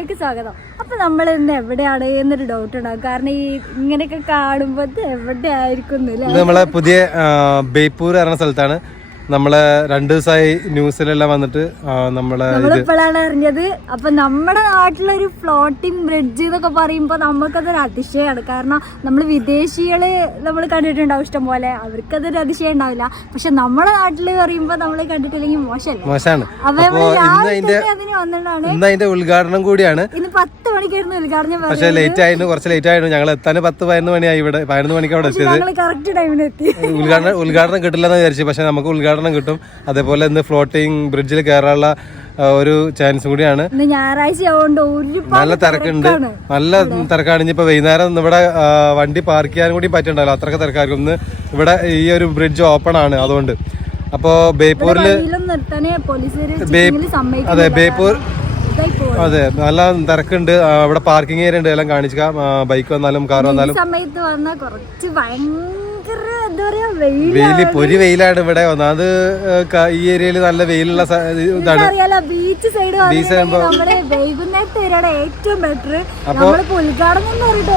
വീഡിയോയിലേക്ക് സ്വാഗതം. അപ്പോൾ നമ്മൾ ഇന്ന് എവിടെയാണ് എന്നൊരു ഡൗട്ട് ഉണ്ടാകും. കാരണം ഈ ഇങ്ങനെയൊക്കെ കാണുമ്പോൾ ഇത് എവിടെ ആയിരിക്കും നമ്മളെ പുതിയ ബേപ്പൂർ പറഞ്ഞ സ്ഥലത്താണ്. നമ്മളെ രണ്ടു ദിവസമായി ന്യൂസിലെല്ലാം വന്നിട്ട് നമ്മളെ ഇപ്പോഴാണ് അറിഞ്ഞത്. അപ്പൊ നമ്മുടെ നാട്ടിലൊരു ഫ്ലോട്ടിംഗ് ബ്രിഡ്ജ് എന്നൊക്കെ പറയുമ്പോ നമുക്കതൊരു അതിശയമാണ് കാരണം നമ്മൾ വിദേശികൾ നമ്മൾ കണ്ടിട്ടുണ്ടാവും ഇഷ്ടം പോലെ. അവർക്കതൊരു അതിശയം ഉണ്ടാവില്ല. പക്ഷെ നമ്മുടെ നാട്ടിൽ പറയുമ്പോ നമ്മൾ കണ്ടിട്ടില്ലെങ്കിൽ മോശമല്ല മോശമാണ് ഇന്ന് അതിന്റെ ഉദ്ഘാടനം കൂടിയാണ്. ഇന്ന് പത്ത് മണിക്കായിരുന്നു ഉദ്ഘാടനം പക്ഷെ ലേറ്റ് ആയിരുന്നു കുറച്ച് ലേറ്റ് ആയിരുന്നു. ഞങ്ങൾ എത്താൻ പത്ത് പതിനൊന്ന് മണിയായി ഇവിടെ. പതിനൊന്ന് മണിക്ക് അവിടെ എത്തിയത്. ഉദ്ഘാടനം ഉദ്ഘാടനം കിട്ടില്ലെന്ന് വിചാരിച്ചു. പക്ഷെ നമുക്ക് ഉദ്ഘാടനം കിട്ടും. അതേപോലെ ഇന്ന് ഫ്ലോട്ടിംഗ് ബ്രിഡ്ജിൽ കയറാനുള്ള ഒരു ചാൻസ് കൂടിയാണ്. ഞായറാഴ്ച നല്ല തിരക്കുണ്ട്. നല്ല തിരക്കാണ്. ഇനിയിപ്പോ വൈകുന്നേരം ഇവിടെ വണ്ടി പാർക്ക് ചെയ്യാൻ കൂടി പറ്റുന്നുണ്ടല്ലോ അത്രയ്ക്ക് തിരക്കായിരിക്കും. ഇന്ന് ഇവിടെ ഈ ഒരു ബ്രിഡ്ജ് ഓപ്പൺ ആണ് അതുകൊണ്ട്. അപ്പോ ബേപ്പൂരിൽ വഴിയിലും നിർത്താനേ പോലീസുകാര് ബേ- ചെക്കിങ്ങിൽ സമ്മതിക്കുന്നില്ല. അതെ ബേപ്പൂർ അതെ നല്ല തിരക്കുണ്ട്. അവിടെ ഇവിടെ പാർക്കിംഗ് ഏരിയ ഉണ്ട്. എല്ലാം കാണിച്ചാ ബൈക്ക് വന്നാലും കാർ വന്നാലും. സമയത്ത് കുറച്ച് ഭയങ്കര എന്താ പറയാ വെയിൽ വെയിൽ പൊരി വെയിലാണ് ഇവിടെ ഒന്നാമത് ഈ ഏരിയയിൽ നല്ല വെയിലുള്ള ഇതാണ്. ബീച്ച് സൈഡ് വൈകുന്നേരത്തെ ഏറ്റവും ബെറ്റർ പറഞ്ഞിട്ട്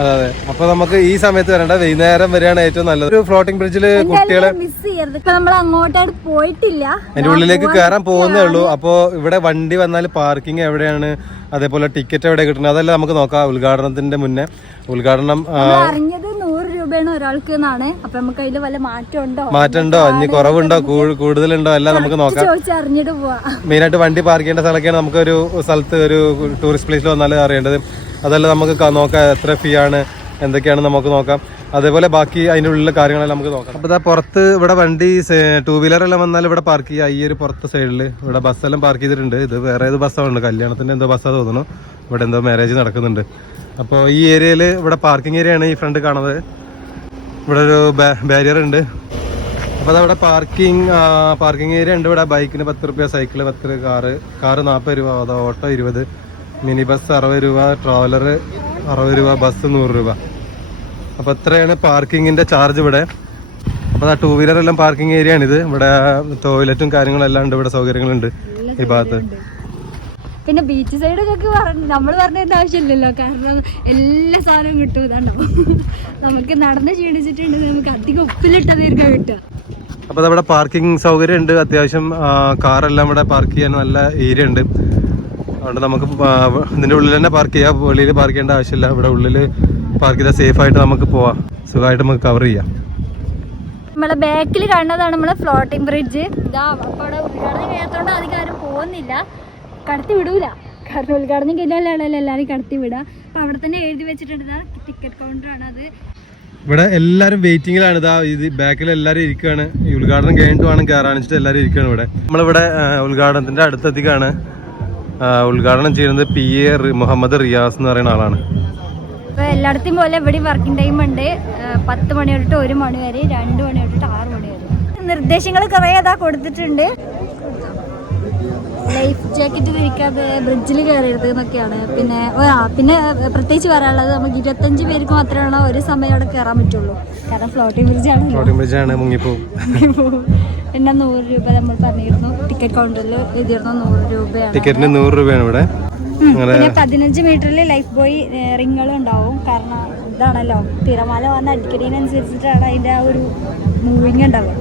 അതെ അതെ അപ്പൊ നമുക്ക് ഈ സമയത്ത് വരണ്ട വൈകുന്നേരം വരെയാണ് ഏറ്റവും നല്ലത്. ഒരു ഫ്ലോട്ടിംഗ് ബ്രിഡ്ജിൽ കുട്ടികളെ മിസ് ചെയ്യരുത്. ഇപ്പൊ നമ്മൾ അങ്ങോട്ടായിട്ട് പോയിട്ടില്ല. അതിന്റെ ഉള്ളിലേക്ക് കയറാൻ പോകുന്നേ ഉള്ളൂ. അപ്പോൾ ഇവിടെ വണ്ടി വന്നാൽ പാർക്കിംഗ് എവിടെയാണ്? അതേപോലെ ടിക്കറ്റ് എവിടെ കിട്ടുന്നത്? അതെല്ലാം നമുക്ക് നോക്കാം ഉദ്ഘാടനത്തിന്റെ മുന്നേ. ഉദ്ഘാടനം അറിഞ്ഞത് രൂപയാണ് ഒരാൾക്ക് എന്നാണ്. അപ്പൊ നമുക്ക് അതിൽ വല്ല മാറ്റം ഉണ്ടോ മാറ്റമുണ്ടോ ഇനി കുറവുണ്ടോ? കൂടുതലുണ്ടോ? എല്ലാം നമുക്ക് നോക്കാം. ചോദിച്ചറിഞ്ഞിട്ട് അറിഞ്ഞിട്ട് മെയിൻ മെയിനായിട്ട് വണ്ടി പാർക്ക് ചെയ്യേണ്ട സ്ഥലമൊക്കെയാണ് നമുക്ക് ഒരു സ്ഥലത്ത് ഒരു ടൂറിസ്റ്റ് പ്ലേസിൽ വന്നാലേ അറിയേണ്ടത്. അതല്ല നമുക്ക് നോക്കാം എത്ര ഫീ ആണ് എന്തൊക്കെയാണ് നമുക്ക് നോക്കാം. അതേപോലെ ബാക്കി അതിന്റെ ഉള്ളിലെ കാര്യങ്ങളെല്ലാം നമുക്ക് നോക്കാം. അപ്പോൾ ഇതാ പുറത്ത് ഇവിടെ വണ്ടി ടൂ വീലർ എല്ലാം വന്നാൽ ഇവിടെ പാർക്ക് ചെയ്യുക ഈ ഒരു പുറത്ത് സൈഡിൽ ഇവിടെ ബസ്സെല്ലാം പാർക്ക് ചെയ്തിട്ടുണ്ട്. ഇത് വേറെ ഏത് ബസ്സാണ് കല്യാണത്തിന്റെ എന്തോ ബസ്സാണ് തോന്നുന്നു. ഇവിടെ എന്തോ മാരേജ് നടക്കുന്നുണ്ട്. അപ്പോൾ ഈ ഏരിയയിൽ ഇവിടെ പാർക്കിംഗ് ഏരിയയാണ് ഈ ഫ്രണ്ട് കാണുന്നത്. ഇവിടെ ഒരു ബാരിയർ ഉണ്ട്. അപ്പോൾ അതവിടെ പാർക്കിംഗ് പാർക്കിംഗ് ഏരിയ ഉണ്ട്. ഇവിടെ ബൈക്കിന് പത്ത് റുപ്യ സൈക്കിൾ പത്ത് കാറ് കാറ് നാൽപ്പത് രൂപ അതോ ഓട്ടോ ഇരുപത് മിനി ബസ് അറുപത് രൂപ ട്രാവലർ അറുപത് രൂപ ബസ് നൂറ് രൂപ. അപ്പോൾ അത്രയാണ് പാർക്കിങ്ങിന്റെ ചാർജ് ഇവിടെ. അപ്പോൾ ആ ടൂ വീലർ എല്ലാം പാർക്കിംഗ് ഏരിയ ആണിത്. ഇവിടെ ടോയ്ലറ്റും കാര്യങ്ങളും എല്ലാം ഉണ്ട്. ഇവിടെ സൗകര്യങ്ങളുണ്ട് ഈ ഭാഗത്ത്. പിന്നെ ബീച്ച് സൈഡൊക്കെ പറഞ്ഞു നമ്മൾ പറഞ്ഞതിന്റെ ആവശ്യമില്ലല്ലോ. കാരണം എല്ലാ സാധനവും കിട്ടും ഇതാണ്ടോ നമുക്ക് നടന്ന് ക്ഷീണിച്ചിട്ടുണ്ടെങ്കിൽ നമുക്ക് അധികം ഉപ്പിലിട്ടതായിരിക്കും കിട്ടുക. അപ്പോൾ അവിടെ പാർക്കിംഗ് സൗകര്യം ഉണ്ട് അത്യാവശ്യം കാറെല്ലാം ഇവിടെ പാർക്ക് ചെയ്യാൻ നല്ല ഏരിയ ഉണ്ട്. അതുകൊണ്ട് നമുക്ക് ഇതിന്റെ ഇതിന്റെ ഉള്ളിൽ തന്നെ പാർക്ക് ചെയ്യാം. വെളിയിൽ പാർക്ക് ചെയ്യേണ്ട ആവശ്യമില്ല. ഇവിടെ ഉള്ളിൽ പാർക്ക് ചെയ്താൽ സേഫ് ആയിട്ട് നമുക്ക് പോവാം. സുഖമായിട്ട് നമുക്ക് കവർ ചെയ്യാം. നമ്മളെ ബാക്കിൽ കാണുന്നതാണ് നമ്മളെ ഫ്ലോട്ടിംഗ് ബ്രിഡ്ജ് ഇതാ അപ്പോൾ അവിടെ ഉദ്ഘാടനം കഴിയാത്തതുകൊണ്ട് അധികം ആരും പോകുന്നില്ല. കടത്തി വിടൂല. കാരണം ഉദ്ഘാടനം കഴിഞ്ഞാലാണല്ലോ എല്ലാവരും കടത്തി വിടുക അപ്പോൾ അവിടെ തന്നെ എഴുതി വെച്ചിട്ടുണ്ട് ടിക്കറ്റ് കൗണ്ടറാണ് അത്. ഇവിടെ എല്ലാവരും വെയിറ്റിംഗിലാണ് ഇതാ ഇത് ബാക്കിൽ എല്ലാവരും ഇരിക്കുകയാണ് ഈ ഉദ്ഘാടനം കഴിഞ്ഞിട്ട് വേണം കയറാൻ വെച്ചിട്ട് എല്ലാവരും ഇരിക്കുകയാണ് ഇവിടെ. നമ്മളിവിടെ ഉദ്ഘാടനത്തിന്റെ ഉദ്ഘാടനത്തിന്റെ അടുത്തെത്തിക്കാണ് ഉദ്ഘാടനം ചെയ്യുന്നത് പി എ മുഹമ്മദ് റിയാസ് എന്ന് പറയുന്ന ആളാണ്. ഇപ്പോൾ എല്ലായിടത്തും പോലെ ഇവിടെ വർക്കിംഗ് ടൈം ഉണ്ട്. പത്ത് മണി തൊട്ട് ഒരു മണി വരെ രണ്ട് മണി തൊട്ടിട്ട് ആറ് മണി വരെ. നിർദ്ദേശങ്ങൾ കുറേ അതാ കൊടുത്തിട്ടുണ്ട്. ലൈഫ് ജാക്കറ്റ് ധരിക്കാതെ ബ്രിഡ്ജിൽ കയറരുത് എന്നൊക്കെയാണ്. പിന്നെ ആ പിന്നെ പ്രത്യേകിച്ച് പറയാനുള്ളത് നമുക്ക് ഇരുപത്തഞ്ച് പേർക്ക് മാത്രമാണ് ഒരു സമയം അവിടെ കയറാൻ പറ്റുള്ളൂ. കാരണം ഫ്ലോട്ടിംഗ് ബ്രിഡ്ജാണ് ഫ്ലോട്ടിംഗ് ബ്രിഡ്ജാണ് മുങ്ങിപ്പോവും. പിന്നെ നൂറ് രൂപ നമ്മൾ പറഞ്ഞിരുന്നു. ടിക്കറ്റ് കൗണ്ടറിൽ എഴുതിയിരുന്നു നൂറ് രൂപയാണ്. ടിക്കറ്റിന് നൂറ് രൂപയാണ് ഇവിടെ. പിന്നെ പതിനഞ്ച് മീറ്ററിൽ ലൈഫ് ബോയ് റിങ്ങുകളും ഉണ്ടാവും. കാരണം ഇതാണല്ലോ തിരമാല വന്ന് അടിക്കടിനനുസരിച്ചിട്ടാണ് അതിന്റെ ആ ഒരു മൂവിങ് ഉണ്ടാവുക.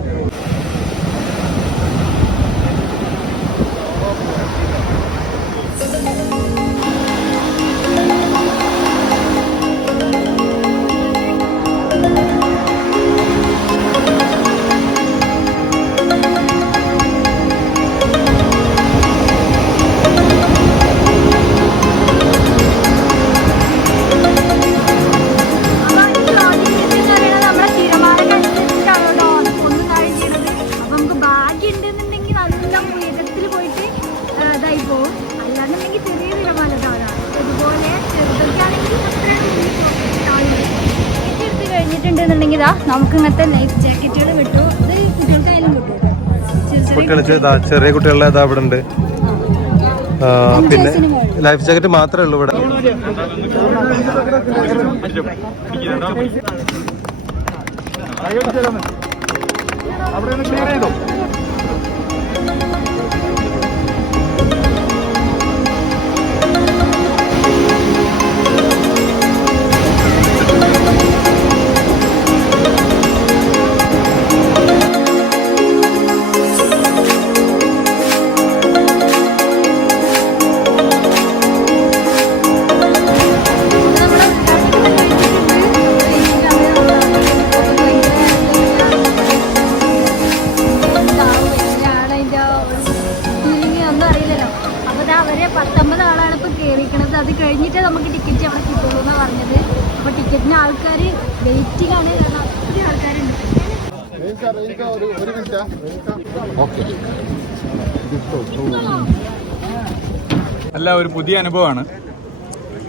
കുട്ടികൾ ഇതാ ചെറിയ കുട്ടികളുടെ ഇതാ ഇവിടെ ഉണ്ട്. പിന്നെ ലൈഫ് ജാക്കറ്റ് മാത്രമേ ഉള്ളൂ ഇവിടെ. ഒന്നും നമുക്ക് ടിക്കറ്റ് അവിടെ കിട്ടുള്ളൂ എന്ന് പറഞ്ഞത്. അപ്പൊ ടിക്കറ്റിന് ആൾക്കാർ വെയിറ്റിംഗ് ആണ്. കാരണം അത്രയും ആൾക്കാരുണ്ട്. അല്ല ഒരു പുതിയ അനുഭവമാണ്.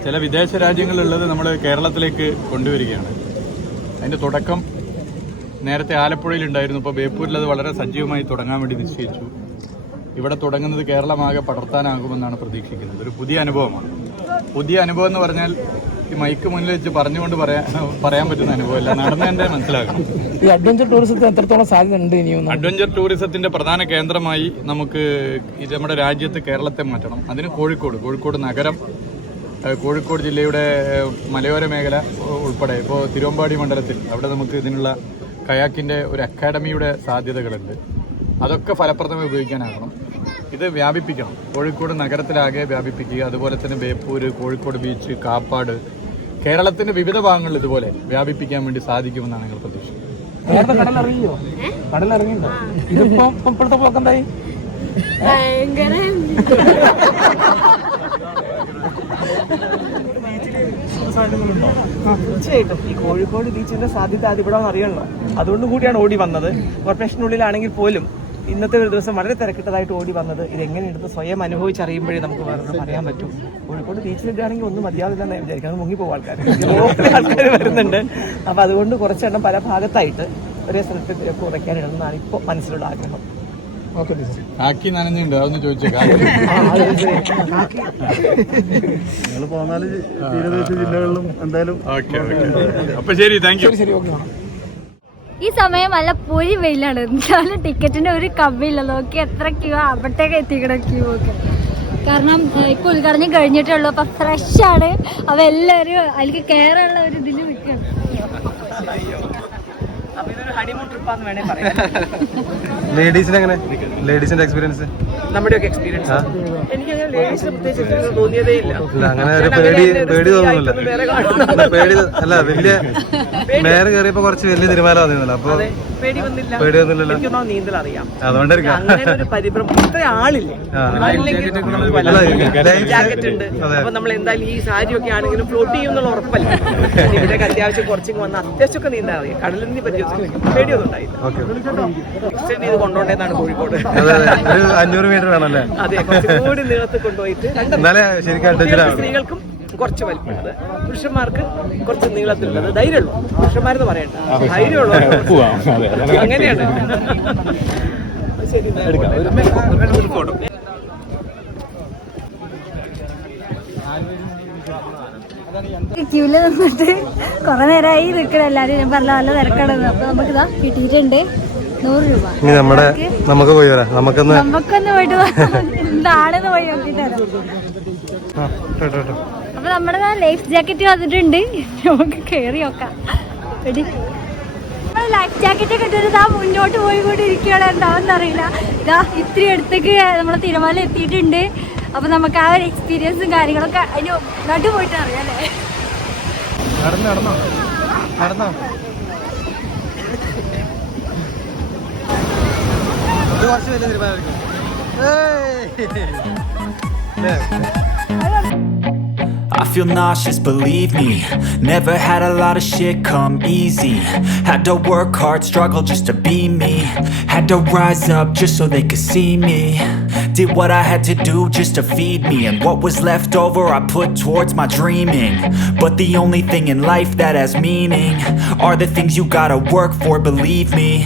ചില വിദേശ രാജ്യങ്ങളിലുള്ളത് നമ്മൾ കേരളത്തിലേക്ക് കൊണ്ടുവരികയാണ്. അതിന്റെ തുടക്കം നേരത്തെ ആലപ്പുഴയിൽ ഉണ്ടായിരുന്നു. ഇപ്പോൾ ബേപ്പൂരിൽ അത് വളരെ സജീവമായി തുടങ്ങാൻ വേണ്ടി നിശ്ചയിച്ചു. ഇവിടെ തുടങ്ങുന്നത് കേരളമാകെ പടർത്താനാകുമെന്നാണ് പ്രതീക്ഷിക്കുന്നത്. ഒരു പുതിയ അനുഭവമാണ്. പുതിയ അനുഭവം എന്ന് പറഞ്ഞാൽ ഈ മൈക്ക് മുന്നിൽ വെച്ച് പറഞ്ഞുകൊണ്ട് പറയാൻ പറയാൻ പറ്റുന്ന അനുഭവമല്ല. നടന്നതിന്റെ മനസ്സിലാക്കണം ഈ അഡ്വഞ്ചർ ടൂറിസത്തിന് എത്രത്തോളം സാധ്യത ഉണ്ട് ഇനിയും? അഡ്വഞ്ചർ ടൂറിസത്തിന്റെ പ്രധാന കേന്ദ്രമായി നമുക്ക് നമ്മുടെ രാജ്യത്ത് കേരളത്തെ മാറ്റണം. അതിന് കോഴിക്കോട് കോഴിക്കോട് നഗരം കോഴിക്കോട് ജില്ലയുടെ മലയോര മേഖല ഉൾപ്പെടെ. ഇപ്പോൾ തിരുവമ്പാടി മണ്ഡലത്തിൽ അവിടെ നമുക്ക് ഇതിനുള്ള കയാക്കിന്റെ ഒരു അക്കാഡമിയുടെ സാധ്യതകളുണ്ട്. അതൊക്കെ ഫലപ്രദമായി ഉപയോഗിക്കാനാകണം. ഇത് വ്യാപിപ്പിക്കണം. കോഴിക്കോട് നഗരത്തിലാകെ വ്യാപിപ്പിക്കുക. അതുപോലെ തന്നെ ബേപ്പൂര് കോഴിക്കോട് ബീച്ച് കാപ്പാട്. കേരളത്തിന്റെ വിവിധ ഭാഗങ്ങളിൽ ഇതുപോലെ വ്യാപിപ്പിക്കാൻ വേണ്ടി സാധിക്കുമെന്നാണ് ഞങ്ങൾ നേരത്തെ കടലിറങ്ങിയോ? ഇതിപ്പോ ഇപ്പോഴത്തെ ഭയങ്കര തീർച്ചയായിട്ടും. ഈ കോഴിക്കോട് ബീച്ചിന്റെ സാധ്യത അത് ഇവിടെ അറിയണല്ലോ അതുകൊണ്ട് കൂടിയാണ് ഓടി വന്നത്. കോർപ്പറേഷനുള്ളിലാണെങ്കിൽ പോലും ഇന്നത്തെ ഒരു ദിവസം വളരെ തിരക്കിട്ടതായിട്ട് ഓടി വന്നത്. ഇത് എങ്ങനെയുണ്ടെന്ന് സ്വയം അനുഭവിച്ചറിയുമ്പോഴേ നമുക്ക് വേറെ പറയാൻ പറ്റൂ. കോഴിക്കോട് ബീച്ചിലിട്ടാണെങ്കിൽ ഒന്നും മതിയാവില്ലെന്ന് ഞാൻ വിചാരിക്കുന്നത്. മുങ്ങിപ്പോകും ആൾക്കാർ ആൾക്കാർ വരുന്നുണ്ട്. അപ്പോൾ അതുകൊണ്ട് കുറച്ചെണ്ണം പല ഭാഗത്തായിട്ട് ഒരേ സ്ഥലത്ത് തിരക്ക് കുറയ്ക്കാനിടുന്നതാണ് ഇപ്പോൾ മനസ്സിലുള്ള ആഗ്രഹം. കാക്കി നനഞ്ഞുണ്ട് അതൊന്ന് പോന്നാൽ തീരദേശ ജില്ലകളിലും എന്തായാലും ഓക്കെ ഓക്കെ. അപ്പൊ ശരി താങ്ക് യു ശരി ഓക്കെ. ഈ സമയം നല്ല പൊരി വെയിലാണ്. എന്നാലും ടിക്കറ്റിന് ഒരു കമ്മിയില്ല നോക്കി എത്ര ക്യൂ അവിടത്തേക്ക് എത്തിക്കണം ക്യൂ ഒക്കെ. കാരണം ഇപ്പൊ ഉദ്ഘാടനം കഴിഞ്ഞിട്ടുള്ളൂ അപ്പൊ ഫ്രഷ് ആണ്. അപ്പൊ എല്ലാവരും അതിലേക്ക് കയറാനുള്ള ഒരു ഇതിൽ നിൽക്കണം അപ്പൊ ഇതൊരു ഹണിമൂൺ ട്രിപ്പാന്ന് വേണേ പറയാം. ലേഡീസിന് എങ്ങനെ? ലേഡീസിന്റെ എക്സ്പീരിയൻസ് നമ്മുടെ ഒക്കെ എക്സ്പീരിയൻസ് എനിക്ക് അങ്ങനെ ലേഡീസിന് പ്രത്യേകിച്ച് തോന്നിയതേ ഇല്ല. അങ്ങനെ ഒരു പേടി പേടി തോന്നുന്നില്ല. പേടി അല്ല വലിയ മേരെ കയറിയപ്പോ കുറച്ച് വലിയ തീരുമാനം വന്നിരുന്നല്ലോ അപ്പൊ പേടി വന്നില്ല. പേടി വന്നില്ലല്ലോ? എനിക്കൊന്നും നീന്തൽ അറിയാം. അതുകൊണ്ടായിരിക്കാം. അങ്ങനെ ഒരു പരിഭ്രമം. ഇത്ര ആളില്ലേ? ജാക്കറ്റ് ഉണ്ട്. അപ്പൊ നമ്മൾ എന്തായാലും ഈ സാരി ഒക്കെ ആണെങ്കിലും ഫ്ലോട്ട് ചെയ്യുന്നുള്ള ഉറപ്പല്ല? ഇവിടെ അത്യാവശ്യം കുറച്ചിങ് വന്ന് അത്യാവശ്യമൊക്കെ നീന്താൻ അറിയാം. കടലിനെ പറ്റി പേടിയൊന്നും ഉണ്ടായില്ല എക്സ്റ്റെൻഡ് ചെയ്ത് കൊണ്ടുപോണ്ടേന്നാണ് കോഴിക്കോട്. അഞ്ഞൂറ് മീറ്റർ വേണമല്ലേ? അതെ കുറച്ച് കൂടി നീളത്തിൽ കൊണ്ടുപോയിട്ട് സ്ത്രീകൾക്കും കുറച്ച് വലിപ്പമുള്ളത് പുരുഷന്മാർക്ക് കുറച്ച് നീളത്തിലുള്ളത്. ധൈര്യമുള്ളൂ. പുരുഷന്മാരെന്ന് പറയണ്ട. ധൈര്യമുള്ളൂ അങ്ങനെയാണ്. ശരി ഫോട്ടോ ക്യൂൽ നിന്നിട്ട് കുറെ നേരമായി നിൽക്കണം എല്ലാരും ഞാൻ പറഞ്ഞ നല്ല തിരക്കടന്ന് അപ്പൊ നമുക്ക് ഇതാ കിട്ടിയിട്ടുണ്ട്. നൂറ് രൂപ. ഇനി നമ്മുടെ നമുക്ക് പോയി വരാം. നമുക്കൊന്ന് നമുക്കൊന്ന് പോയിട്ട് എന്താണെന്ന് പോയി നോക്കിട്ട്. അപ്പൊ നമ്മുടെ ലൈഫ് ജാക്കറ്റ് വന്നിട്ടുണ്ട്. നമുക്ക് കേറി നോക്കാം. ലൈഫ് ജാക്കറ്റ് ഒക്കെ ഇട്ടിട്ട് ഇതാ മുന്നോട്ട് പോയി കൂടി ഇരിക്കുകയാണ് എന്താണെന്ന് അറിയില്ല ഇതാ ഇത്തിരി അടുത്തേക്ക് നമ്മളെ തിരുമല എത്തിയിട്ടുണ്ട്. അപ്പൊ നമുക്ക് ആ ഒരു എക്സ്പീരിയൻസും കാര്യങ്ങളൊക്കെ അതിന് നടുപോയിട്ട് അറിയാം അല്ലേ? I feel nauseous, believe me. Never had a lot of shit come easy. Had to work hard, struggle just to be me. Had to rise up just so they could see me. Did what I had to do just to feed me. And what was left over, I put towards my dreaming. But the only thing in life that has meaning are the things you gotta work for, believe me.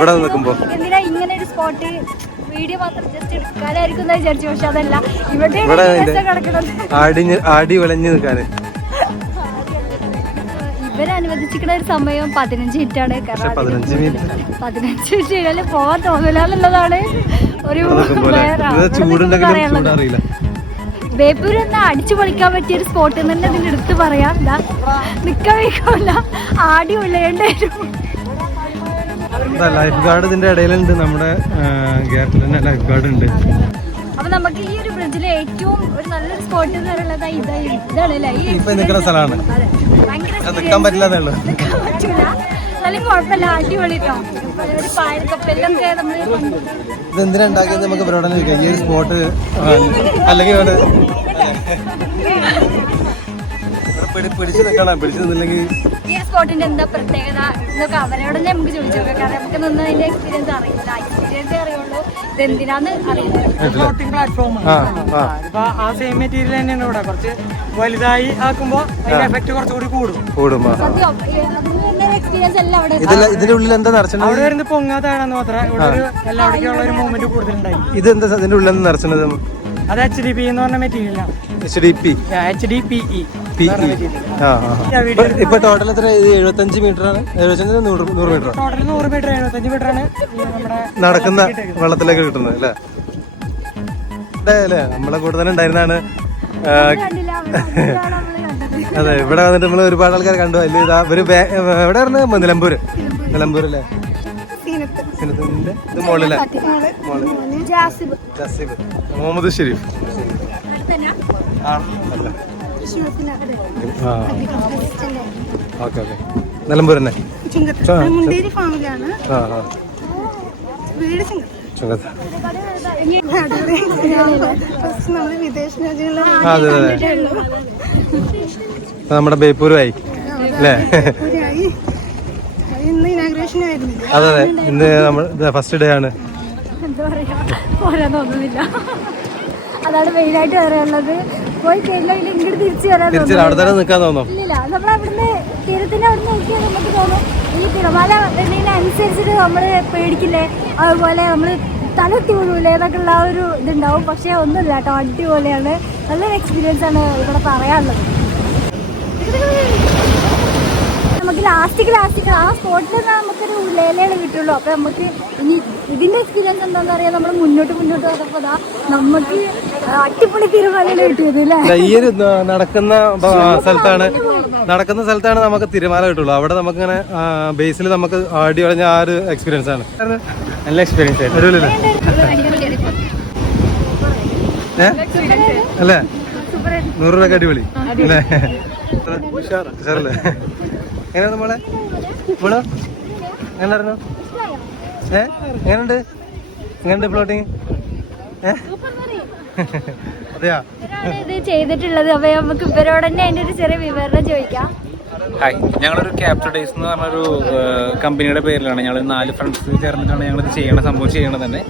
ഇവിടെ നിൽക്കുമ്പോ? എന്തിനാ ഇങ്ങനെ ഒരു spot video മാത്രം just എടുക്കാനായിരിക്കും വിചാരിച്ചു പക്ഷെ അതല്ല. ഇവിടെ ആടി ആടി വിളഞ്ഞു നിൽക്കാന്. ഇവരനുവദിച്ചിരിക്കുന്ന ഒരു സമയം പതിനഞ്ച് മിനിറ്റ് ആണ്. കാരണം പതിനഞ്ച് മിനിറ്റ് കഴിഞ്ഞാൽ പോവാൻ തോന്നില്ലാന്നുള്ളതാണ് ഒരു ചൂടുണ്ടെങ്കിലും ബേപ്പൂർ ഒന്ന് അടിച്ചു പൊളിക്കാൻ പറ്റിയ ഒരു സ്പോട്ട് തന്നെ ഇതിന്റെ അടുത്ത് പറയാം. എന്താ നിക്കാൻ വയ്ക്കില്ല ആടി ഉള്ളേണ്ടി വരും. ലൈഫ് ഗാർഡ് ഇതിന്റെ ഇടയിലുണ്ട് നമ്മുടെ ഗ്യാപ്പിൽ തന്നെ ലൈഫ് ഗാർഡ് ഉണ്ട്. അപ്പൊ നമുക്ക് ഈ ഒരു ബ്രിഡ്ജിലെ ഏറ്റവും ഒരു നല്ലൊരു സ്പോട്ട് എന്ന് പറയുന്നത് ഇതാ ഇതാണ് അല്ലേ? ഈ ഇപ്പൊ നിൽക്കുന്ന സ്ഥലമാണ്. അതെ. നിൽക്കാൻ പറ്റില്ല നിൽക്കാൻ പറ്റൂല. എന്നാലും കുഴപ്പമില്ല. അടിപൊളി ഉണ്ടാക്കിയത് നമുക്ക് ഇവരോടെ ഈ ഒരു സ്പോട്ട് അല്ലെങ്കിൽ പിടിച്ച് നിൽക്കണം. പിടിച്ച് നിന്നില്ലെങ്കിൽ ഈ ഒരു സ്പോട്ടിന്റെ എന്താ പ്രത്യേകത? എന്നൊക്കെ അവരോട് തന്നെ നമുക്ക് ചോദിച്ചു നോക്കാം. കാരണം നമുക്ക് നിന്ന് അതിന്റെ എക്സ്പീരിയൻസ് അറിയില്ല. എക്സ്പീരിയൻസ് അറിയുള്ളൂ. ഇത് എന്തിനാന്ന് അറിയില്ല. ഫ്ലോട്ടിംഗ് പ്ലാറ്റ്ഫോം ആ ആ. ഇപ്പൊ ആ സെയിം മെറ്റീരിയൽ തന്നെയാണ് ഇവിടെ. കുറച്ച് വലുതായി ആക്കുമ്പോ അതിന്റെ എഫക്ട് കുറച്ചുകൂടി കൂടും. കൂടും സത്യം. എക്സ്പീരിയൻസ് അവിടെ ഇതിൽ ഇതിന്റെ ഉള്ളിൽ എന്താ നിറച്ചത് അവിടെ വരുന്ന പൊങ്ങാത്താണെന്ന് മാത്രമേ ഇവിടെ ഒരു എല്ലാവിടേക്കുള്ള ഒരു മൂവ്മെന്റ് കൂടുതലുണ്ടായി. ഇത് എന്താ ഇതിന്റെ ഉള്ളിൽ എന്താ നിറച്ചത് അത് എച്ച് ഡി പി എന്ന് പറഞ്ഞ മെറ്റീരിയലാണ് H D P H D P E P ആ ആ, ആ. ഇപ്പൊ- ടോട്ടൽ എത്ര? ഇത് എഴുപത്തഞ്ച് മീറ്റർ ആണ്. എഴുപത്തഞ്ച് നൂറ് നൂറ് മീറ്റർ ടോട്ടൽ നൂറ് മീറ്റർ എഴുപത്തഞ്ച് മീറ്റർ ആണ് നടക്കുന്ന വെള്ളത്തിലേക്ക് കിട്ടുന്നത് അല്ലേ? അല്ലേ? നമ്മളെ കൂടെ തന്നെ ഉണ്ടായിരുന്നാണ് അതെ ഇവിടെ വന്നിട്ട് നമ്മൾ ഒരുപാട് ആൾക്കാർ കണ്ടു. അതിൽ ഇതാ ഒരു എവിടെ ആയിരുന്നു? നിലമ്പൂര്. നിലമ്പൂർ അല്ലേ? ഇത് മോളിലെ മോൾ. ജാസിബ്. ജസീബ്. മുഹമ്മദ് ഷെരീഫ്. ആ അല്ല. ആ ഓക്കെ ഓക്കെ. നിലമ്പൂർ തന്നെ? ആ ആ. ചുങ്കത്ത്. അതെ അതെ. നമ്മുടെ ബേപ്പൂരുമായി അല്ലേ? അതെ അതെ. ഇന്ന് നമ്മൾ ഫസ്റ്റ് ഡേ ആണ്. എന്താ പറയാ? പോരാൻ തോന്നുന്നില്ല. അതാണ് മെയിനായിട്ട് പറയാനുള്ളത്. പോയി കഴിഞ്ഞാൽ ഇങ്ങോട്ട് തിരിച്ചു വരാൻ തിരിച്ചു അവിടെ തന്നെ നിൽക്കാൻ തോന്നും. ഇല്ലില്ല നമ്മൾ അവിടുന്ന് തീരത്തിന്റെ അവിടെ നോക്കിയാൽ നമുക്ക് തോന്നും. ഈ തിരമാല വരുന്നതിനനുസരിച്ചിട്ട് നമ്മൾ പേടിക്കില്ലേ? അതുപോലെ നമ്മൾ തലത്തി വീഴൂലേ എന്നൊക്കെയുള്ള ആ ഒരു ഇതുണ്ടാവും. പക്ഷേ ഒന്നുമില്ല കേട്ടോ. അടിപൊളിയാണ്. നല്ലൊരു എക്സ്പീരിയൻസ് ആണ് ഇവിടെ പറയാനുള്ളത്. നമുക്ക് ലാസ്റ്റിക്ക് ലാസ്റ്റിക്ക് ആ സ്പോട്ടിൽ നിന്ന് നമുക്കൊരു ഉള്ളേലാണ് കിട്ടുള്ളൂ. അപ്പൊ നമുക്ക് ഇനി ഇതിന്റെ എക്സ്പീരിയൻസ് എന്താണെന്ന് അറിയാം നമ്മൾ മുന്നോട്ട് മുന്നോട്ട് വന്നപ്പോ ദാ നമുക്ക് അടിപൊളി കിട്ടിയത് അല്ലേ ദാ ഈ ഒരു നടക്കുന്ന സ്ഥലത്താണ് നടക്കുന്ന സ്ഥലത്താണ് നമുക്ക് തിരുമാല കിട്ടുള്ളൂ. അവിടെ നമുക്ക് ഇങ്ങനെ ബേസിൽ നമുക്ക് ആടി വളഞ്ഞ ആ ഒരു എക്സ്പീരിയൻസ് ആണ്. നല്ല എക്സ്പീരിയൻസ് അല്ലേ? നൂറ് രൂപ അടിപൊളി. അല്ലേ? ഉഷാറല്ലേ? എങ്ങനെയാണ് മോളെ? മോളോ? എങ്ങനെയായിരുന്നു ഏ? എങ്ങനെയുണ്ട്? എങ്ങനെയുണ്ട് പ്ലോട്ടിങ് ഏ? അതെയാ? ഇത് ചെയ്തിട്ടുള്ളത് അപ്പൊ നമുക്ക് ഇവരോട് തന്നെ അതിന്റെ ഒരു ചെറിയ വിവരണം ചോദിക്കാം. ഹായ് ഞങ്ങളൊരു ക്യാപ്ചർ ഡേയ്സ് എന്ന് പറഞ്ഞൊരു കമ്പനിയുടെ പേരിലാണ്. ഞങ്ങൾ നാല് ഫ്രണ്ട്സ് ചേർന്നിട്ടാണ് ഞങ്ങൾ ഇത് ചെയ്യണ സംഭവം ചെയ്യണത് തന്നെ.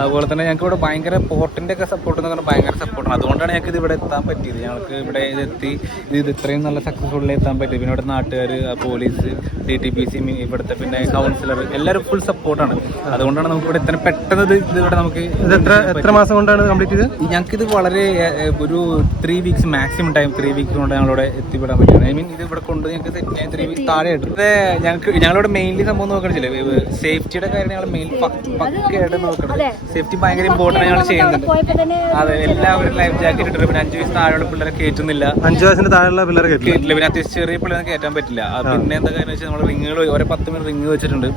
അതുപോലെ തന്നെ ഞങ്ങൾക്ക് ഇവിടെ ഭയങ്കര പോർട്ടിന്റെ ഒക്കെ സപ്പോർട്ട് എന്ന് പറഞ്ഞാൽ ഭയങ്കര സപ്പോർട്ടാണ് അതുകൊണ്ടാണ് ഞങ്ങൾക്ക് ഇത് ഇവിടെ എത്താൻ പറ്റിയത്. ഞങ്ങൾക്ക് ഇവിടെ ഇത് എത്തി ഇത് ഇത് ഇത്രയും നല്ല സക്സസ്ഫുള്ളി എത്താൻ പറ്റി പിന്നെ ഇവിടെ നാട്ടുകാർ police D T P C ഇവിടുത്തെ പിന്നെ കൗൺസിലർ എല്ലാവരും ഫുൾ സപ്പോർട്ടാണ് അതുകൊണ്ടാണ് നമുക്ക് ഇവിടെ ഇത്ര പെട്ടെന്ന് ഇത് ഇവിടെ നമുക്ക് ഇത് എത്ര എത്ര മാസം കൊണ്ടാണ് കംപ്ലീറ്റ് ചെയ്തത്? ഞങ്ങൾക്ക് ഇത് വളരെ ഒരു three weeks maximum time three weeks കൊണ്ട് ഞങ്ങളിവിടെ എത്തിപ്പെടാൻ പറ്റുകയാണ് ഐ മീൻ ഇത് ഇവിടെ കൊണ്ട് ഞങ്ങൾക്ക് സെറ്റ് ചെയ്യാൻ ത്രീ വീക്സ് താഴെ ഇട്ടു ഇത് ഞങ്ങൾക്ക് ഞങ്ങളിവിടെ മെയിൻലി സംഭവം നോക്കണില്ലേ? സേഫ്റ്റിയുടെ കാര്യം ഞങ്ങൾ മെയിൻ പക്കയായിട്ട് നോക്കണം സേഫ്റ്റി ഭയങ്കര ഇമ്പോർട്ടന്റ് ഞങ്ങൾ ചെയ്യുന്നുണ്ട് അതെ എല്ലാവരും ലൈഫ് ജാക്കറ്റ് ഇട്ടിട്ട് പിന്നെ അഞ്ച് വയസ്സ് താഴെയുള്ള പിള്ളേരെ കയറ്റുന്നില്ല. അഞ്ചു വയസ്സിന് താഴെയുള്ള പിള്ളേരെ കയറ്റില്ല. കേട്ടില്ല പിന്നെ അത്യാവശ്യം ചെറിയ പിള്ളേരെ കയറ്റാൻ പറ്റില്ല. പിന്നെ എന്താ കാര്യം വെച്ചാൽ നമ്മൾ റിങ്ങുകൾ ഓരോ പത്ത് മിനിറ്റ് റിങ് വെച്ചിട്ടുണ്ട്.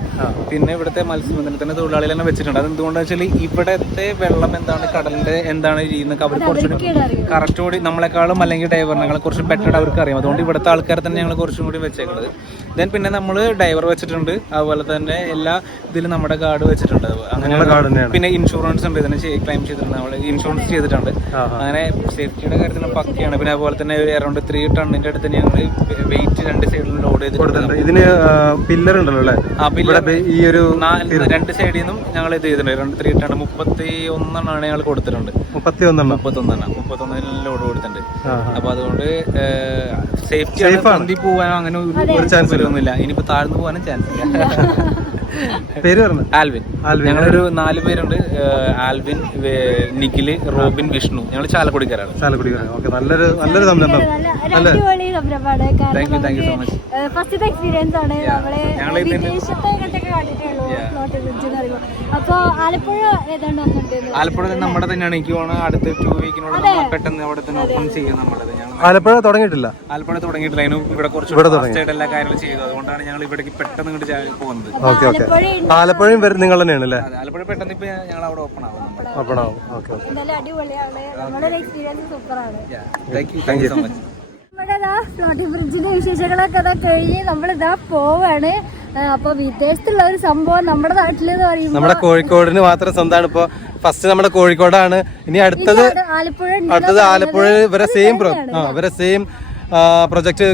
പിന്നെ ഇവിടുത്തെ മത്സ്യബന്ധനത്തിന്റെ തൊഴിലാളികളെല്ലാം വെച്ചിട്ടുണ്ട്. അത് എന്തുകൊണ്ടാണ് വെച്ചാൽ ഇവിടത്തെ വെള്ളം എന്താണ് കടലിന്റെ എന്താണ് ചെയ്യുന്നത് അവർ കുറച്ചുകൂടി കറക്റ്റ് കൂടി നമ്മളെക്കാളും അല്ലെങ്കിൽ ഡൈവറിനേക്കാളും കുറച്ച് ബെറ്റർ അവർക്ക് അറിയാം. അതുകൊണ്ട് ഇവിടുത്തെ ആൾക്കാരെ തന്നെ ഞങ്ങൾ കുറച്ചും കൂടി വെച്ചേക്കുന്നത് ദെൻ പിന്നെ നമ്മൾ ഡൈവർ വെച്ചിട്ടുണ്ട്. അതുപോലെ തന്നെ എല്ലാ ഇതിലും നമ്മുടെ കാർഡ് വെച്ചിട്ടുണ്ട്. അങ്ങനെ. പിന്നെ ഇൻഷുറൻസ് ഉണ്ട് ഇതിന് ക്ലെയിം ചെയ്തിട്ടുണ്ട്. നമ്മൾ ഇൻഷുറൻസ് ചെയ്തിട്ടുണ്ട്. അങ്ങനെ സേഫ്റ്റിയുടെ കാര്യത്തിൽ പക്കയാണ്. പിന്നെ അതുപോലെ തന്നെ ഒരു അറൗണ്ട് ത്രീ ടണ്ണിന്റെ അടുത്ത് ഞങ്ങൾ വെയിറ്റ് രണ്ട് സൈഡിൽ ലോഡ് ചെയ്തിട്ടുണ്ട്. ഇതിന് പില്ലർ ഉണ്ടല്ലോ അല്ലേ? ആ, പില്ലർ ഈ ഒരു രണ്ട് സൈഡിൽ നിന്നും ഞങ്ങൾ ഇത് ചെയ്തിട്ടുണ്ട്. രണ്ട് ത്രീ ടൺ മുപ്പത്തി ഒന്നെണ്ണാണ് ഞങ്ങൾ കൊടുത്തിട്ടുണ്ട്. മുപ്പത്തി ഒന്നെണ്ണം മുപ്പത്തൊന്നെണ്ണം. മുപ്പത്തൊന്നിൽ ലോഡ് കൊടുത്തിട്ടുണ്ട്. അപ്പൊ അതുകൊണ്ട് സേഫ്റ്റി. പൊന്തി പോകാനോ അങ്ങനെ ഒരു- ചാൻസ് വരുന്നില്ല ഇനിയിപ്പോ താഴ്ന്നു പോകാനും ചാൻസ് ഇല്ല. പേര് പറഞ്ഞു? ആൽവിൻ. ആൽവിൻ. ഞങ്ങളൊരു നാല് പേരുണ്ട്. Alvin Nikhil Robin Vishnu. ഞങ്ങൾ ചാലക്കുടിക്കാരാണ്. ചാലക്കുടിക്കാരാണ്. ഓക്കെ നല്ലൊരു നല്ലൊരു സംരംഭം. നല്ല അടിപൊളി സംരംഭമാണ്. much. ഫസ്റ്റത്തെ എക്സ്പീരിയൻസ് ആണ് നമ്മൾ വിദേശത്തെ കണ്ടിട്ടുള്ളൂ പ്ലോട്ട് ബ്രിഡ്ജ് അപ്പൊ ആലപ്പുഴ ഏതാണ്ട് ആലപ്പുഴ തന്നെ നമ്മുടെ തന്നെയാണ്. എനിക്ക് തോന്നുന്നത് അടുത്ത ടു വീക്കിനോട് പെട്ടെന്ന് അവിടെ തന്നെ ഓപ്പൺ ചെയ്യാൻ നമ്മുടെ ആലപ്പുഴ തുടങ്ങിയിട്ടില്ല? ആലപ്പുഴ തുടങ്ങിയിട്ടില്ല. അതിന് ഇവിടെ കുറച്ച് ഇവിടെ എല്ലാ കാര്യങ്ങളും ചെയ്തു. അതുകൊണ്ടാണ് ഞങ്ങൾ ഇവിടേക്ക് പെട്ടെന്ന് ഇങ്ങോട്ട് പോകുന്നത് ഓക്കെ ഓക്കെ ആലപ്പുഴ ആലപ്പുഴയും വരും നിങ്ങൾ തന്നെയാണ് അല്ലേ? ആലപ്പുഴ പെട്ടെന്ന് ഇപ്പൊ ഞങ്ങൾ അവിടെ ഓപ്പൺ ആവും. ഓപ്പൺ ആവും ഓക്കെ. നല്ല അടിപൊളിയാണ്. നമ്മുടെ ഒരു സൂപ്പറാണ്. താങ്ക് യു സോ മച്ച് നമ്മുടെ ഇതാ ഫ്ലോട്ടിംഗ് ബ്രിഡ്ജിന്റെ വിശേഷങ്ങളൊക്കെ ഇതാ കഴിഞ്ഞ് നമ്മളിതാ പോവാണ്. അപ്പൊ വിദേശത്തുള്ള ഒരു സംഭവം നമ്മുടെ നാട്ടിൽ എന്ന് പറയുമ്പോൾ നമ്മുടെ കോഴിക്കോടിന് മാത്രം സ്വന്തമാണ് ഇപ്പൊ ഫസ്റ്റ് നമ്മുടെ കോഴിക്കോടാണ്. ഇനി അടുത്തത് ആലപ്പുഴ അടുത്തത് ആലപ്പുഴ ഇവരെ സെയിം ഇവരെ സെയിം പ്രൊജക്ട്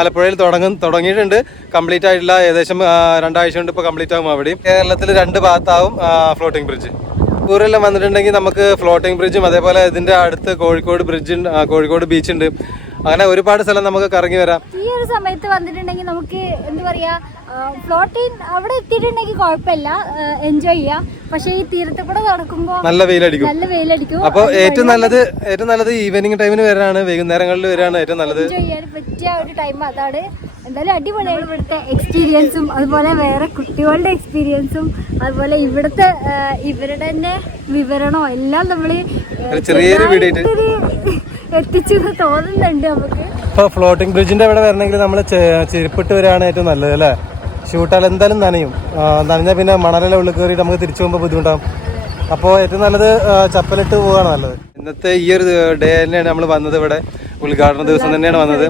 ആലപ്പുഴയിൽ തുടങ്ങും തുടങ്ങിയിട്ടുണ്ട്. കംപ്ലീറ്റ് ആയിട്ടില്ല ഏകദേശം രണ്ടാഴ്ച കൊണ്ട് ഇപ്പോൾ കംപ്ലീറ്റ് ആകും അവിടെയും. കേരളത്തിൽ രണ്ട് ഭാഗത്താവും ഫ്ലോട്ടിംഗ് ബ്രിഡ്ജ് ടൂറെല്ലാം വന്നിട്ടുണ്ടെങ്കിൽ നമുക്ക് ഫ്ലോട്ടിംഗ് ബ്രിഡ്ജും അതേപോലെ ഇതിന്റെ അടുത്ത് കോഴിക്കോട് ബ്രിഡ്ജ് കോഴിക്കോട് ബീച്ച് ഉണ്ട്. അങ്ങനെ ഒരുപാട് സ്ഥലം നമുക്ക് കറങ്ങി വരാം. ഈ ഒരു സമയത്ത് വന്നിട്ടുണ്ടെങ്കിൽ നമുക്ക് എന്താ പറയാ ഫ്ലോട്ടിങ് അവിടെ എത്തിയിട്ടുണ്ടെങ്കിൽ കുഴപ്പമില്ല എൻജോയ് ചെയ്യാം. പക്ഷെ ഈ തീരത്ത് കൂടെ നടക്കുമ്പോൾ നല്ല വെയിലടിക്കും. നല്ല വെയിലടിക്കും. അപ്പോൾ ഏറ്റവും നല്ലത് ഏറ്റവും നല്ലത് ഈവനിങ് ടൈമിന് വരാണ് വൈകുന്നേരങ്ങളിൽ വരാണ് ഏറ്റവും നല്ലത്. എൻജോയ് ചെയ്യാൻ പറ്റിയ ഒരു ടൈം അതാണ്. എന്തായാലും അടിപൊളിയാണ് ഇവിടുത്തെ എക്സ്പീരിയൻസും അതുപോലെ വേറെ കുട്ടികളുടെ എക്സ്പീരിയൻസും അതുപോലെ ഇവിടുത്തെ ഇവരുടെ തന്നെ വിവരണവും എല്ലാം നമ്മൾ ഒരു ചെറിയൊരു. എത്തിച്ചു തോന്നുന്നുണ്ട് നമുക്ക്. ഇപ്പോൾ ഫ്ലോട്ടിംഗ് ബ്രിഡ്ജിന്റെ ഇവിടെ വരണമെങ്കിൽ നമ്മൾ ചെരുപ്പിട്ട് വരികയാണ് ഏറ്റവും നല്ലത് അല്ലേ? ഷൂട്ടാൽ എന്തായാലും നനയും. നനഞ്ഞാൽ പിന്നെ മണലെല്ലാം ഉള്ളിൽ കയറിയിട്ട് നമുക്ക് തിരിച്ചു പോകുമ്പോൾ ബുദ്ധിമുട്ടാകും അപ്പോൾ ഏറ്റവും നല്ലത് ചപ്പലിട്ട് പോവുകയാണ് നല്ലത്. ഇന്നത്തെ ഈ ഒരു ഡേ തന്നെയാണ് നമ്മൾ വന്നത് ഇവിടെ. ഉദ്ഘാടന ദിവസം തന്നെയാണ് വന്നത്.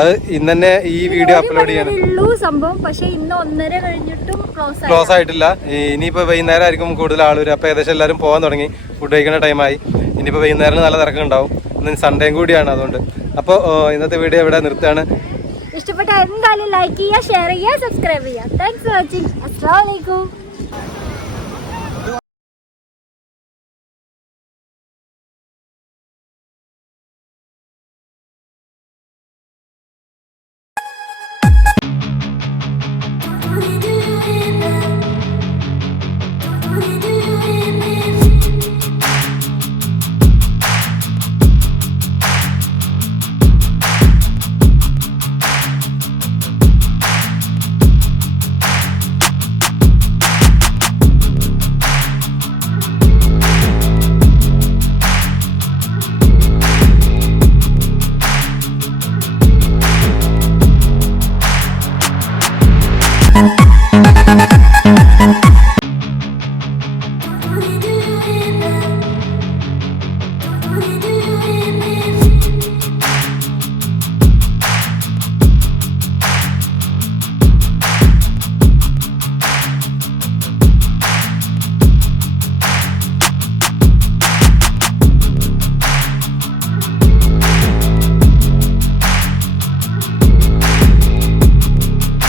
അത് ഇന്ന് തന്നെ ഈ വീഡിയോ അപ്ലോഡ് ചെയ്യാൻ ഉള്ളൂ സംഭവം. പക്ഷേ ഇന്ന് ഒന്നര കഴിഞ്ഞിട്ടും ക്ലോസ് ആയി ക്ലോസ് ആയിട്ടില്ല. ഇനിയിപ്പോൾ വൈകുന്നേരം ആയിരിക്കും കൂടുതൽ ആളുകൾ അപ്പോൾ ഏകദേശം എല്ലാവരും പോകാൻ തുടങ്ങി. ഫുഡ് കഴിക്കുന്ന ടൈമായി ഇനിയിപ്പോൾ വൈകുന്നേരം നല്ല തിരക്കുണ്ടാവും. ഇന്ന് സൺഡേയും കൂടിയാണ് അതുകൊണ്ട്. അപ്പോൾ ഇന്നത്തെ വീഡിയോ ഇവിടെ നിർത്തുകയാണ്. ഇഷ്ടപ്പെട്ട എന്തായാലും ലൈക്ക് ചെയ്യുക ഷെയർ ചെയ്യുക സബ്സ്ക്രൈബ് ചെയ്യുക. താങ്ക്സ് ഫോർ വാച്ചിങ് അസ്സാം വലൈക്കും